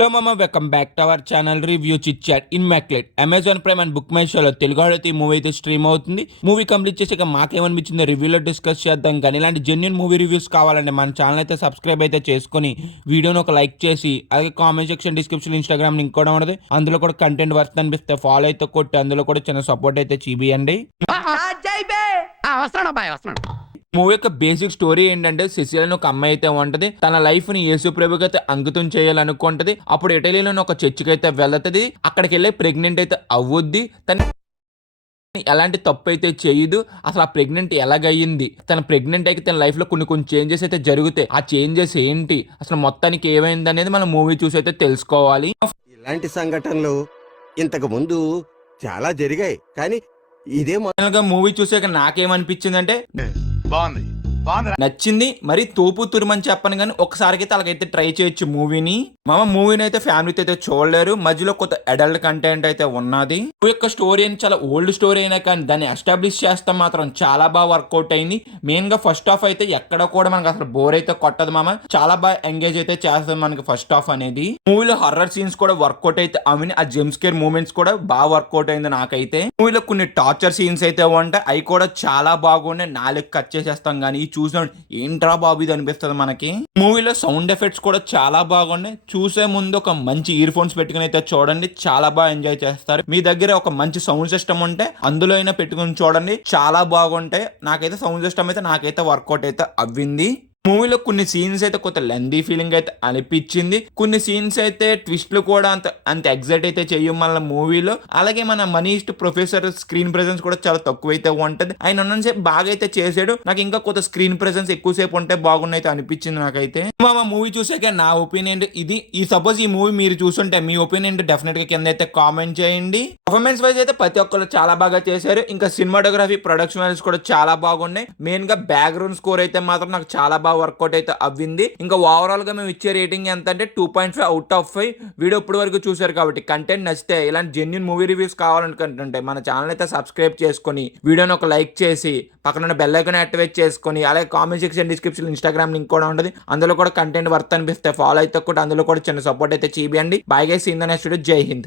Hello మామ, welcome back to our channel review chit chat immaculate. Amazon prime and book my షోలో తెలుగు ఆడితే ఈ movie అయితే stream అవుతుంది. మూవీ కంప్లీట్ చేసాక మాకేమనిపించిందో రివ్యూలో డిస్కస్ చేద్దాం. కానీ ఇలాంటి జెన్యున్ మూవీ రివ్యూస్ కావాలంటే మన ఛానల్ అయితే సబ్స్క్రైబ్ అయితే చేసుకొని వీడియోని ఒక లైక్ చేసి, అలాగే comment section, description, Instagram link కూడా ఉండదు, అందులో కూడా కంటెంట్ వర్త్ అనిపిస్తే ఫాలో అయితే కొట్టి అందులో కూడా చిన్న సపోర్ట్ అయితే చూపియండి. మూవీ యొక్క బేసిక్ స్టోరీ ఏంటంటే, సిసిల్ అని ఒక అమ్మాయి అయితే ఉంటది. తన లైఫ్ ని యేసు ప్రభుకి అయితే అంకితం చేయాలనుకుంటది. అప్పుడు ఇటలీలోని ఒక చర్చికి అయితే వెళ్తది. అక్కడికి వెళ్ళి ప్రెగ్నెంట్ అయితే అవ్వుద్ది. తన ఎలాంటి తప్పు అయితే చేయదు. అసలు ఆ ప్రెగ్నెంట్ ఎలాగయ్యింది, తన ప్రెగ్నెంట్ అయితే తన లైఫ్ లో కొన్ని చేంజెస్ అయితే జరుగుతాయి. ఆ చేంజెస్ ఏంటి, అసలు మొత్తానికి ఏమైంది అనేది మనం మూవీ చూసి అయితే తెలుసుకోవాలి. ఇలాంటి సంఘటనలు ఇంతకు ముందు చాలా జరిగాయి, కానీ ఇదే మూవీ చూసాక నాకేమనిపించింది అంటే, బాగుంది, నచ్చింది. మరి తోపు తురుమని చెప్పను కానీ ఒకసారికి అలాగైతే ట్రై చేయొచ్చు మూవీని. మూవీని అయితే ఫ్యామిలీతో అయితే చూడలేరు. మధ్యలో కొత్త అడల్ట్ కంటెంట్ అయితే ఉన్నది. మూవీ యొక్క స్టోరీ అని చాలా ఓల్డ్ స్టోరీ అయినా కానీ దాన్ని ఎస్టాబ్లిష్ చేస్తాం మాత్రం చాలా బాగా వర్కౌట్ అయింది. మెయిన్ గా ఫస్ట్ హాఫ్ అయితే ఎక్కడ కూడా మనకు అసలు బోర్ అయితే కొట్టదు చాలా బాగా ఎంగేజ్ అయితే చేస్తుంది మనకి ఫస్ట్ హాఫ్ అనేది. మూవీలో హర్రర్ సీన్స్ కూడా వర్కౌట్ అయితే అవి, ఆ జెమ్ స్కేర్ మూమెంట్స్ కూడా బాగా వర్కౌట్ అయింది నాకైతే. మూవీలో కొన్ని టార్చర్ సీన్స్ అయితే ఉంటాయి, అవి కూడా చాలా బాగున్నాయి. నాలుగు కట్ చేసేస్తాం కానీ చూసిన ఏంట్రా బాబు ఇది అనిపిస్తుంది మనకి. మూవీలో సౌండ్ ఎఫెక్ట్స్ కూడా చాలా బాగున్నాయి. చూసే ముందు ఒక మంచి ఇయర్ ఫోన్స్ పెట్టుకుని అయితే చూడండి, చాలా బాగా ఎంజాయ్ చేస్తారు. మీ దగ్గర ఒక మంచి సౌండ్ సిస్టమ్ ఉంటే అందులో అయినా పెట్టుకుని చూడండి, చాలా బాగుంటాయి. నాకైతే సౌండ్ సిస్టమ్ అయితే నాకైతే వర్కౌట్ అయితే అవ్వింది. మూవీలో కొన్ని సీన్స్ అయితే కొంత లెందీ ఫీలింగ్ అయితే అనిపించింది. కొన్ని సీన్స్ అయితే ట్విస్ట్లు కూడా అంత ఎగ్జైట్ అయితే చెయ్యం మన మూవీలో. అలాగే మన మనీస్ట్ ప్రొఫెసర్ స్క్రీన్ ప్రెసెన్స్ కూడా చాలా తక్కువ అయితే ఉంటది. ఆయన ఉన్నసేపు బాగా అయితే చేసాడు. నాకు ఇంకా కొంత స్క్రీన్ ప్రెసెన్స్ ఎక్కువసేపు ఉంటే బాగున్నైతే అనిపించింది నాకైతే. మూవీ చూసాక నా ఒపీనియన్ ఇది. ఈ సపోజ్ ఈ మూవీ మీరు చూస్తుంటే మీ ఒపీనియన్ డెఫినెట్ గా కింద అయితే కామెంట్ చేయండి. పర్ఫార్మెన్స్ వైజ్ అయితే ప్రతి ఒక్కరు చాలా బాగా చేశారు. ఇంకా సినిమాటోగ్రఫీ, ప్రొడక్షన్ వైజ్ కూడా చాలా బాగున్నాయి. మెయిన్ గా బ్యాక్గ్రౌండ్ స్కోర్ అయితే మాత్రం నాకు చాలా బాగా వర్కౌట్ అయితే అవ్వింది. ఇంకా ఓవరాల్ గా మేము ఇచ్చే రేటింగ్ ఎంత అంటే 2.5 అవుట్ ఆఫ్ 5. వీడియో ఇప్పటి వరకు చూసారు కాబట్టి కంటెంట్ నచ్చితే, ఇలాంటి జెన్యున్ మూవీ రివ్యూస్ కావాలనుకుంటుంటే మన ఛానల్ అయితే సబ్స్క్రైబ్ చేసుకొని వీడియోని ఒక లైక్ చేసి పక్కన బెల్ ఐకాన్ యాక్టివేట్ చేసుకొని, అలాగే comment section, description, Instagram link కూడా ఉంటుంది, అందులో కూడా కంటెంట్ వర్త్ అనిపిస్తే ఫాలో అయితే కూడా అందులో కూడా చిన్న సపోర్ట్ అయితే చేయండి. Bye guys, see you in the next video. జై హింద్.